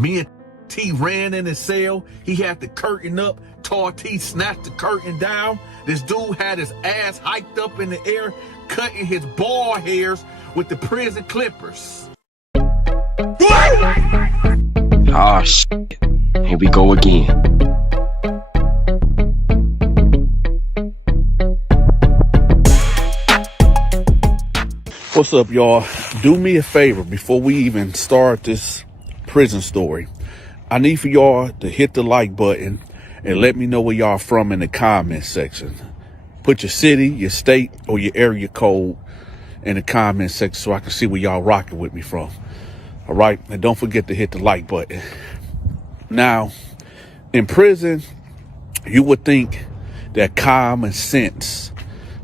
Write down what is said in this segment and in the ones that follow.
Me and T ran in his cell. He had the curtain up. Tall T snatched the curtain down. This dude had his ass hiked up in the air, cutting his bald hairs with the prison clippers. Ah, shit. Here we go again. What's up, y'all? Do me a favor before we even start this prison story. I need for y'all to hit the like button and let me know where y'all from in the comment section. Put your city, your state, or your area code in the comment section so I can see where y'all rocking with me from. All right? And don't forget to hit the like button. Now, in prison, you would think that common sense,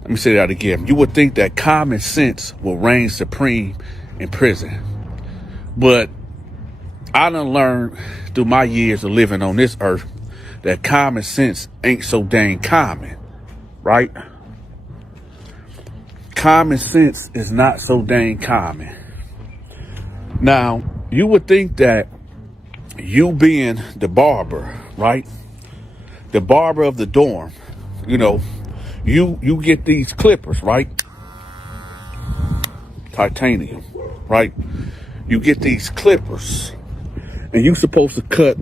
let me say that again. You would think that common sense will reign supreme in prison. But I done learned through my years of living on this earth that common sense ain't so dang common, right? Common sense is not so dang common. Now, you would think that you being the barber, right? The barber of the dorm, you know, you get these clippers, right? Titanium, right? You get these clippers and you supposed to cut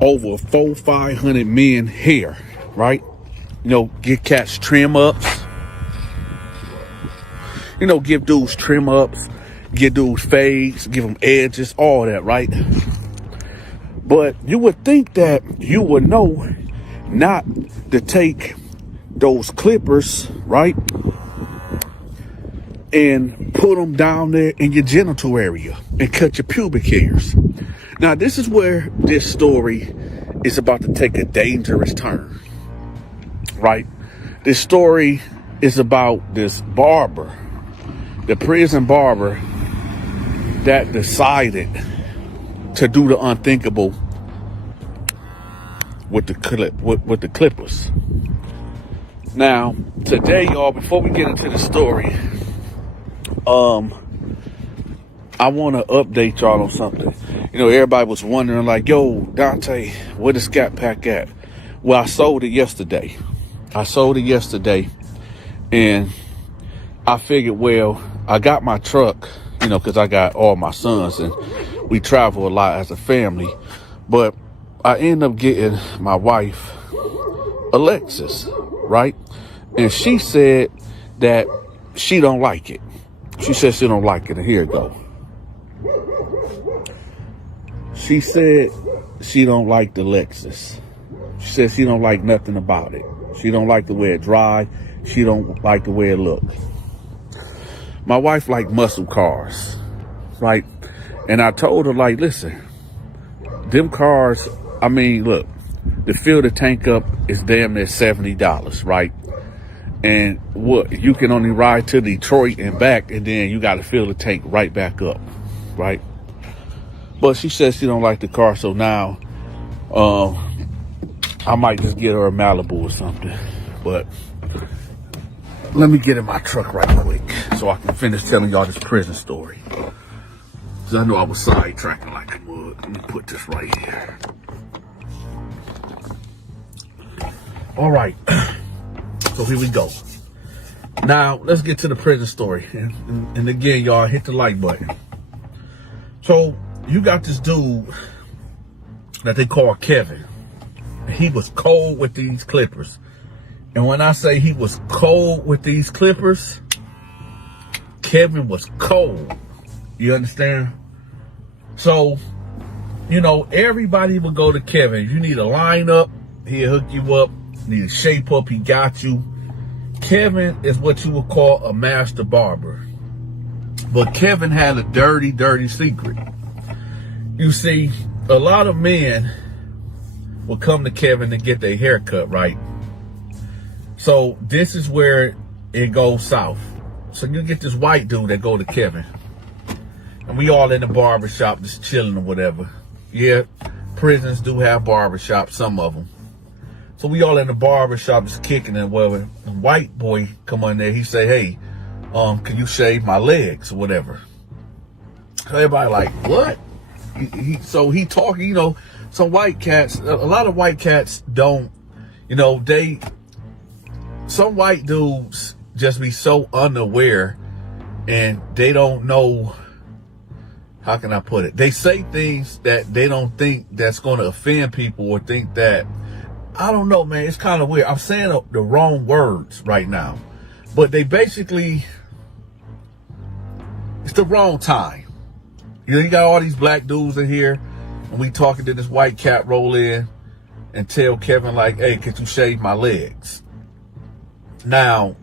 over 400-500 men hair, right? You know, get cats trim ups, you know, give dudes trim ups, give dudes fades, give them edges, all that, right? But you would think that you would know not to take those clippers, right, and put them down there in your genital area and cut your pubic hairs. Now, this is where this story is about to take a dangerous turn, right? This story is about this barber, the prison barber that decided to do the unthinkable with the clippers. Now, today, y'all, before we get into the story, I want to update y'all on something. You know, everybody was wondering, like, yo, Dante, where the Scat Pack at? Well, I sold it yesterday. And I figured, well, I got my truck, you know, because I got all my sons and we travel a lot as a family. But I end up getting my wife a Lexus, right? And she said that she don't like it. She said she don't like it, and here it go. She said she don't like the Lexus. She said she don't like nothing about it. She don't like the way it drive. She don't like the way it look. My wife like muscle cars, right? And I told her, like, listen, them cars, I mean, look, to fill the tank up is damn near $70, right? And what, you can only ride to Detroit and back, and then you got to fill the tank right back up, right? But she says she don't like the car, so now I might just get her a Malibu or something. But let me get in my truck right quick so I can finish telling y'all this prison story. Because I know I was sidetracking like a mug. Let me put this right here. All right. So here we go. Now, let's get to the prison story. And again, y'all, hit the like button. So, you got this dude that they call Kevin. He was cold with these clippers. And when I say he was cold with these clippers, Kevin was cold. You understand? So, you know, everybody would go to Kevin. You need a lineup, he'll hook you up. Need a shape up, he got you. Kevin is what you would call a master barber. But Kevin had a dirty, dirty secret. You see, a lot of men will come to Kevin to get their hair cut, right? So this is where it goes south. So you get this white dude that go to Kevin. And we all in the barber shop just chilling or whatever. Yeah, prisons do have barbershops, some of them. So we all in the barber shop just kicking and whatever. The white boy come on there. He say, hey, can you shave my legs or whatever? So everybody like, what? So he talking, you know, some white cats, a lot of white cats don't, you know, some white dudes just be so unaware and they don't know, how can I put it? They say things that they don't think that's going to offend people, or think that, I don't know, man. It's kind of weird. I'm saying the wrong words right now, but they basically, it's the wrong time. You know, you got all these black dudes in here, and we talking to this white cat roll in and tell Kevin like, hey, could you shave my legs? Now,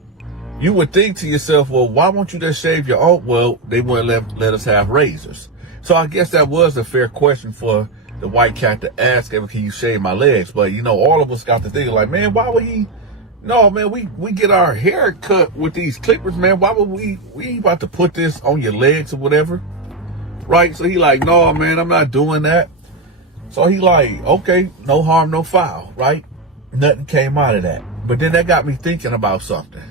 you would think to yourself, well, why won't you just shave your own? Well, they wouldn't let us have razors. So I guess that was a fair question for the white cat to ask him, can you shave my legs? But, you know, all of us got to think like, man, why would he? No, man, we get our hair cut with these clippers, man. Why would we about to put this on your legs or whatever? Right? So he like, no, man, I'm not doing that. So he like, okay, no harm, no foul, right? Nothing came out of that. But then that got me thinking about something.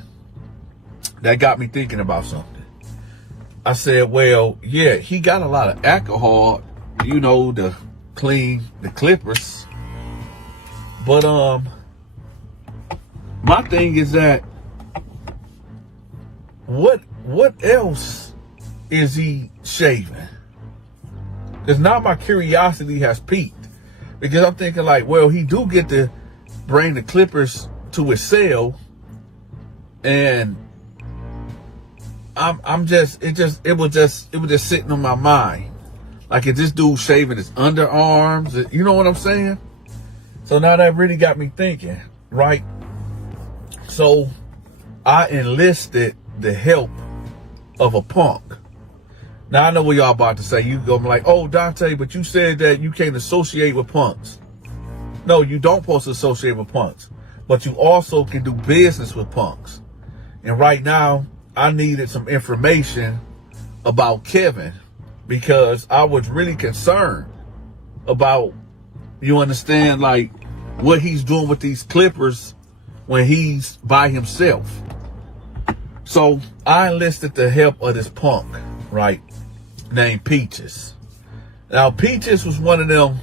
I said, well, yeah, he got a lot of alcohol, you know, to clean the clippers. But my thing is that what else is he shaving? Because now my curiosity has peaked. Because I'm thinking like, well, he do get to bring the clippers to his cell, and it was just sitting on my mind. Like, is this dude shaving his underarms? You know what I'm saying? So now that really got me thinking, right? So I enlisted the help of a punk. Now I know what y'all about to say. You go like, oh, Donta, but you said that you can't associate with punks. No, you don't supposed to associate with punks, but you also can do business with punks. And right now, I needed some information about Kevin, because I was really concerned about, you understand, like what he's doing with these clippers when he's by himself. So I enlisted the help of this punk, right, named Peaches. Now Peaches was one of them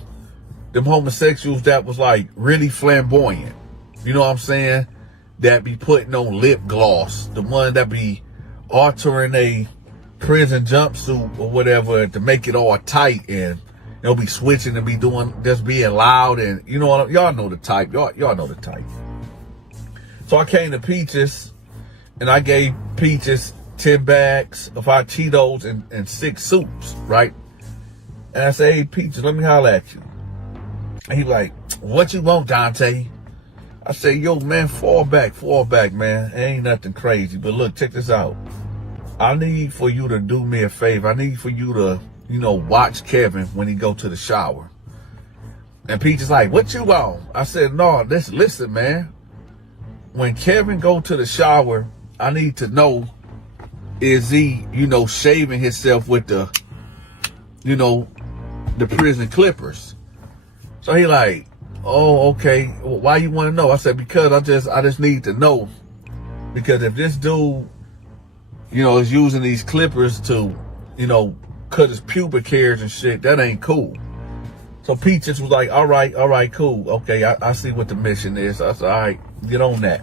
homosexuals that was like really flamboyant. You know what I'm saying? That be putting on lip gloss, the one that be altering a prison jumpsuit or whatever to make it all tight, and they'll be switching and be doing, just being loud, and you know what, y'all know the type. Y'all know the type. So I came to Peaches and I gave Peaches 10 bags of hot Cheetos and 6 soups, right? And I said, hey Peaches, let me holler at you. And he like, what you want, Donta? I say, yo, man, fall back, man. It ain't nothing crazy. But look, check this out. I need for you to do me a favor. I need for you to, you know, watch Kevin when he go to the shower. And Peach is like, what you want? I said, no, listen, man. When Kevin go to the shower, I need to know, is he, you know, shaving himself with the, you know, the prison clippers? So he like, oh, okay. Well, why you want to know? I said, because I just need to know. Because if this dude, you know, is using these clippers to, you know, cut his pubic hairs and shit, that ain't cool. So Peaches was like, all right, cool. Okay, I see what the mission is. I said, all right, get on that.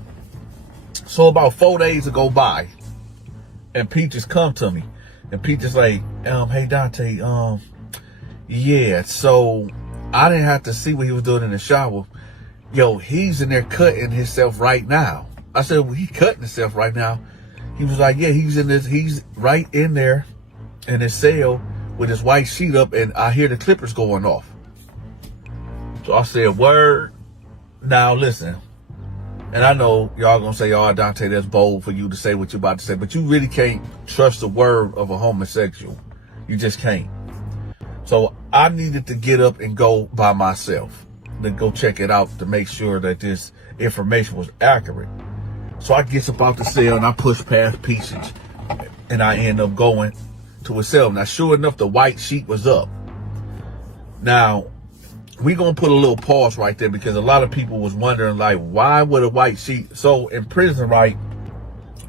So about 4 days go by, and Peaches come to me. And Peaches like, hey, Donta, yeah, so I didn't have to see what he was doing in the shower. Yo, he's in there cutting himself right now. I said, well, he cutting himself right now. He was like, yeah, he's right in there in his cell with his white sheet up, and I hear the clippers going off. So I said, word. Now listen, and I know y'all gonna say, oh, Donta, that's bold for you to say what you're about to say, but you really can't trust the word of a homosexual. You just can't. So I needed to get up and go by myself to go check it out to make sure that this information was accurate. So I gets up out the cell and I push past Peaches, and I end up going to his cell. Now, sure enough, the white sheet was up. Now, we gonna put a little pause right there, because a lot of people was wondering, like, why would a white sheet? So in prison, right,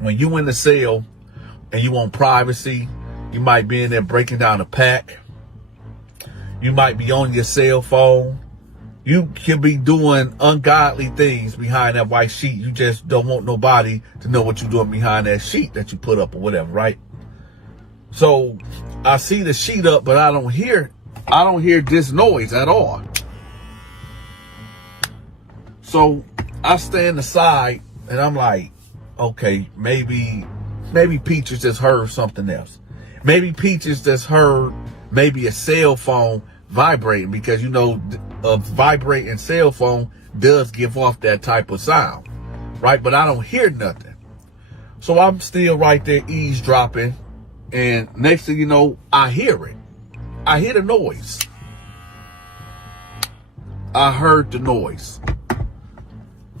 when you in the cell and you want privacy, you might be in there breaking down a pack. You might be on your cell phone. You can be doing ungodly things behind that white sheet. You just don't want nobody to know what you're doing behind that sheet that you put up or whatever, right? So I see the sheet up, but I don't hear this noise at all. So I stand aside and I'm like, okay, maybe Peaches just heard something else. Maybe Peaches just heard maybe a cell phone vibrating, because you know a vibrating cell phone does give off that type of sound, right? But I don't hear nothing. So I'm still right there eavesdropping, and next thing you know, I hear it. I hear the noise. I heard the noise.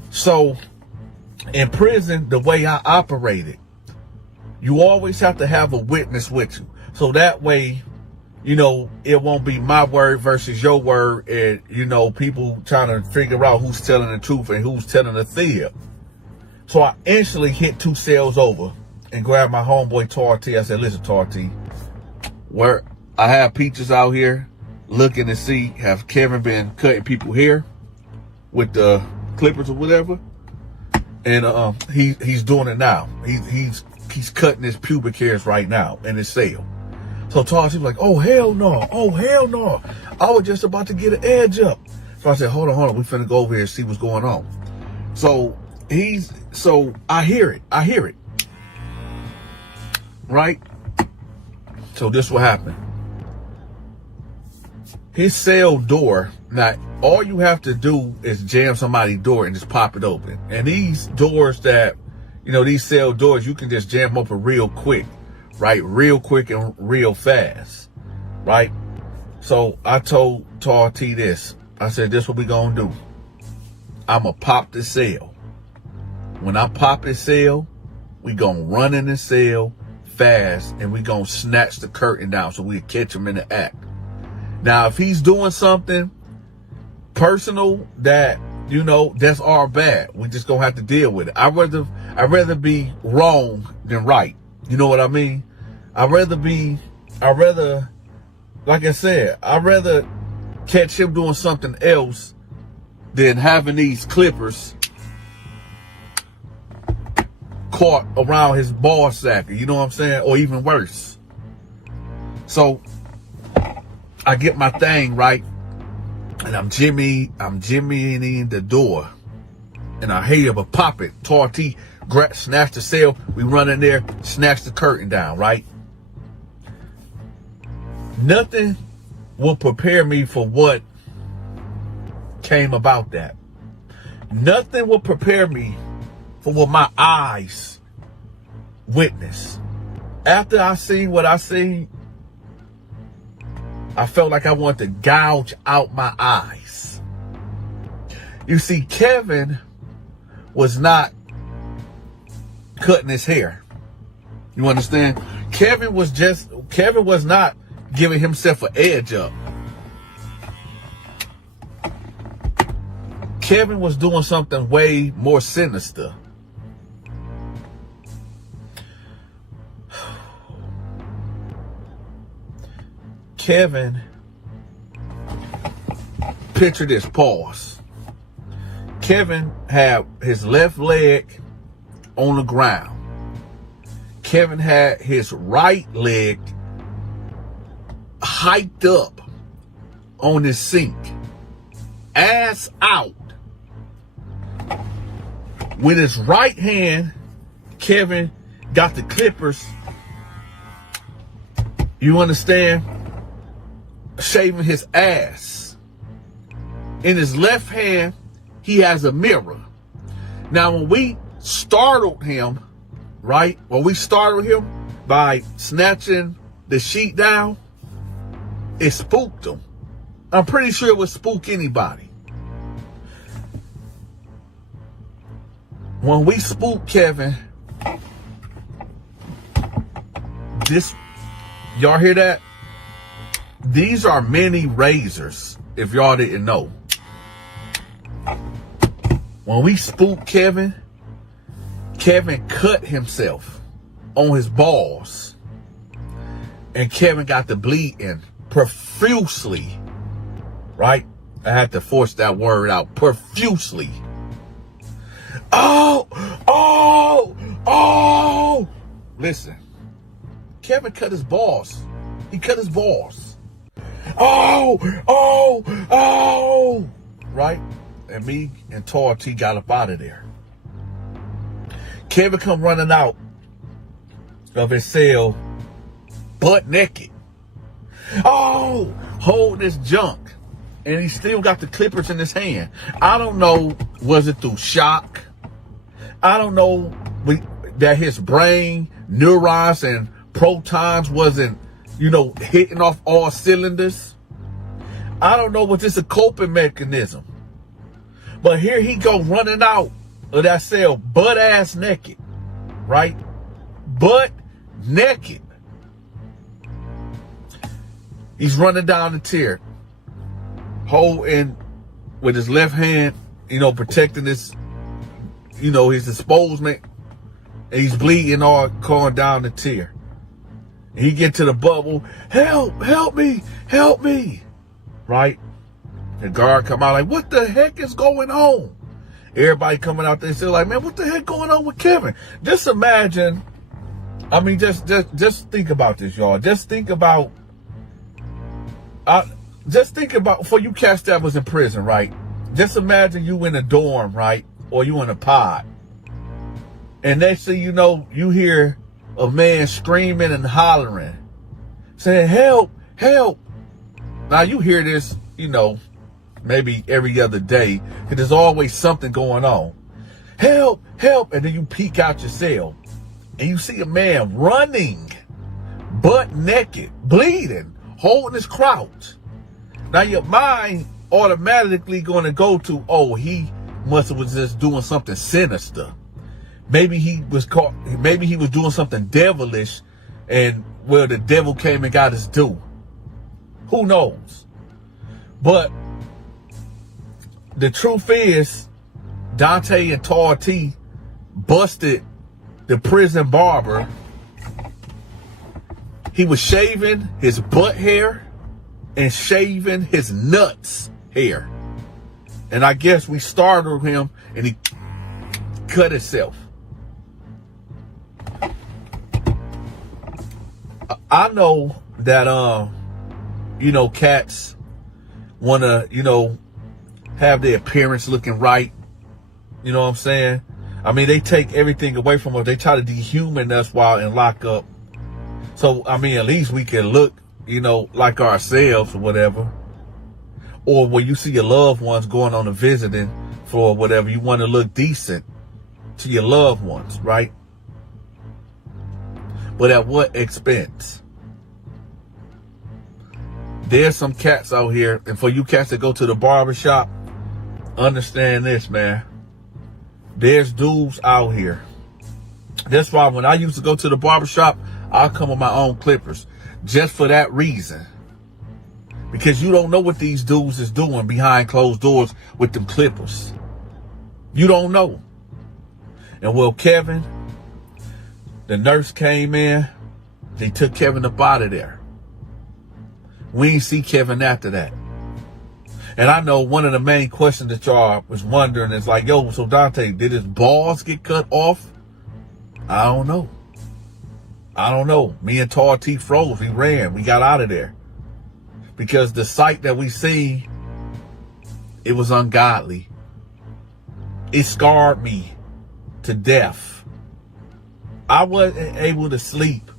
So in prison, the way I operated, you always have to have a witness with you. So that way, you know, it won't be my word versus your word, and, you know, people trying to figure out who's telling the truth and who's telling the fib. So I instantly hit 2 cells over and grabbed my homeboy Tarty. I said, listen, Tarty, where I have Peaches out here looking to see, have Kevin been cutting people hair with the clippers or whatever? And he's doing it now. He's cutting his pubic hairs right now in his cell. So Tarty was like, oh, hell no. Oh, hell no. I was just about to get an edge up. So I said, hold on. We finna go over here and see what's going on. So I hear it. Right? So this what happened. His cell door, now all you have to do is jam somebody's door and just pop it open. And these doors that, you know, these cell doors, you can just jam open real quick. Right? Real quick and real fast. Right? So I told Tarty this. I said, this what we gonna do. I'm gonna pop the cell. When I pop his cell, we gonna run in the cell fast, and we gonna snatch the curtain down so we can catch him in the act. Now, if he's doing something personal that, you know, that's our bad, we just gonna have to deal with it. I'd rather be wrong than right. You know what I mean? I'd rather, like I said, I'd rather catch him doing something else than having these clippers caught around his ball sack, you know what I'm saying? Or even worse. So I get my thing right, and I'm jimmying the door, and I hear a pop it. Tarty snatch the cell. We run in there, snatch the curtain down, right? Nothing will prepare me for what came about that. Nothing will prepare me for what my eyes witnessed. After I seen what I seen, I felt like I wanted to gouge out my eyes. You see, Kevin was not cutting his hair. You understand? Kevin was not giving himself an edge up. Kevin was doing something way more sinister. Kevin, picture this, pause. Kevin had his left leg on the ground. Kevin had his right leg hiked up on his sink, ass out. With his right hand, Kevin got the clippers, you understand, shaving his ass. In his left hand, he has a mirror. Now, when we startled him, right? When we startled him by snatching the sheet down, it spooked him. I'm pretty sure it would spook anybody. When we spooked Kevin, y'all hear that? These are mini razors, if y'all didn't know. When we spooked Kevin, Kevin cut himself on his balls. And Kevin got the bleeding profusely right? I had to force that word out profusely. Oh. Listen, Kevin cut his balls. He cut his balls. Oh. Right? And me and Tor T got up out of there. Kevin come running out of his cell butt naked. Oh, holding his junk. And he still got the clippers in his hand. I don't know, was it through shock? I don't know that his brain, neurons, and protons wasn't, hitting off all cylinders. I don't know, was this a coping mechanism? But here he go running out of that cell butt ass naked, right? Butt naked. He's running down the tier, holding with his left hand, protecting his, his exposement, and he's bleeding all going down the tier. And he get to the bubble, help me, right? The guard come out like, what the heck is going on? Everybody coming out there still like, man, what the heck going on with Kevin? Just imagine, just think about this, y'all. Just think about, for you cats that was in prison, right? Just imagine you in a dorm, right? Or you in a pod. And next thing you know, you hear a man screaming and hollering, saying, help. Now you hear this, maybe every other day, because there's always something going on. Help. And then you peek out your cell and you see a man running, butt naked, bleeding, holding his crouch. Now your mind automatically going to go to, oh, he must have was just doing something sinister. Maybe he was doing something devilish, and the devil came and got his due. Who knows? But the truth is, Dante and Tor T busted the prison barber. He was shaving his butt hair and shaving his nuts hair. And I guess we startled him and he cut himself. I know that, cats want to, have their appearance looking right. You know what I'm saying? I mean, they take everything away from us. They try to dehuman us while in lockup. So, at least we can look, like ourselves or whatever. Or when you see your loved ones going on a visiting for whatever, you want to look decent to your loved ones, right? But at what expense? There's some cats out here, and for you cats that go to the barber shop, understand this, man. There's dudes out here. That's why when I used to go to the barber shop, I'll come with my own clippers. Just for that reason. Because you don't know what these dudes is doing behind closed doors with them clippers. You don't know. And Kevin, the nurse came in. They took Kevin up out of there. We ain't see Kevin after that. And I know one of the main questions that y'all was wondering is like, yo, so Dante, did his balls get cut off? I don't know. Me and Tor T froze. We ran. We got out of there. Because the sight that we see, it was ungodly. It scarred me to death. I wasn't able to sleep.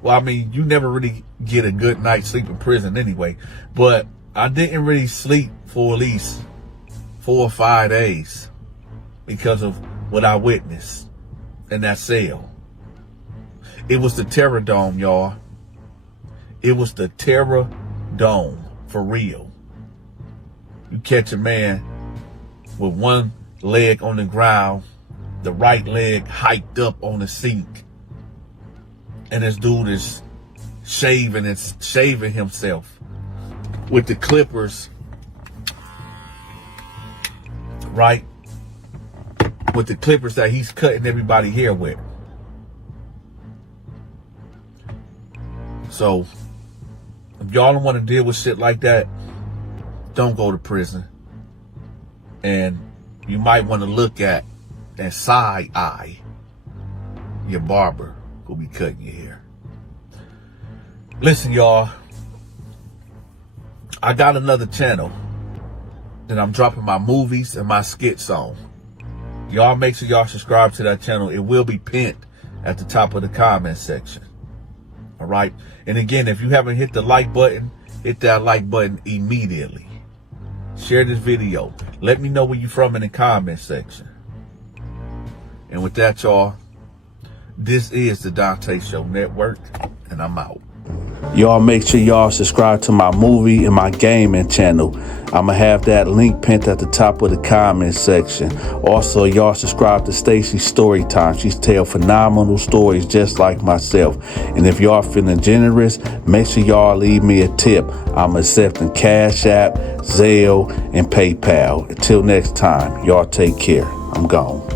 Well, you never really get a good night's sleep in prison anyway. But I didn't really sleep for at least 4 or 5 days because of what I witnessed in that cell. It was the Terror Dome, y'all. It was the Terror Dome, for real. You catch a man with one leg on the ground, the right leg hiked up on the seat, and this dude is shaving himself with the clippers, right? With the clippers that he's cutting everybody hair with. So, if y'all don't want to deal with shit like that, don't go to prison. And you might want to look at and side eye your barber who be cutting your hair. Listen, y'all, I got another channel that I'm dropping my movies and my skits on. Y'all make sure y'all subscribe to that channel. It will be pinned at the top of the comment section. All right. And again, if you haven't hit the like button, hit that like button immediately. Share this video. Let me know where you're from in the comment section. And with that, y'all, this is the Donta Show Network, and I'm out. Y'all make sure y'all subscribe to my movie and my gaming channel. I'm going to have that link pinned at the top of the comment section. Also, y'all subscribe to Stacy's Storytime. She's tell phenomenal stories just like myself. And if y'all feeling generous, make sure y'all leave me a tip. I'm accepting Cash App, Zelle, and PayPal. Until next time, y'all take care. I'm gone.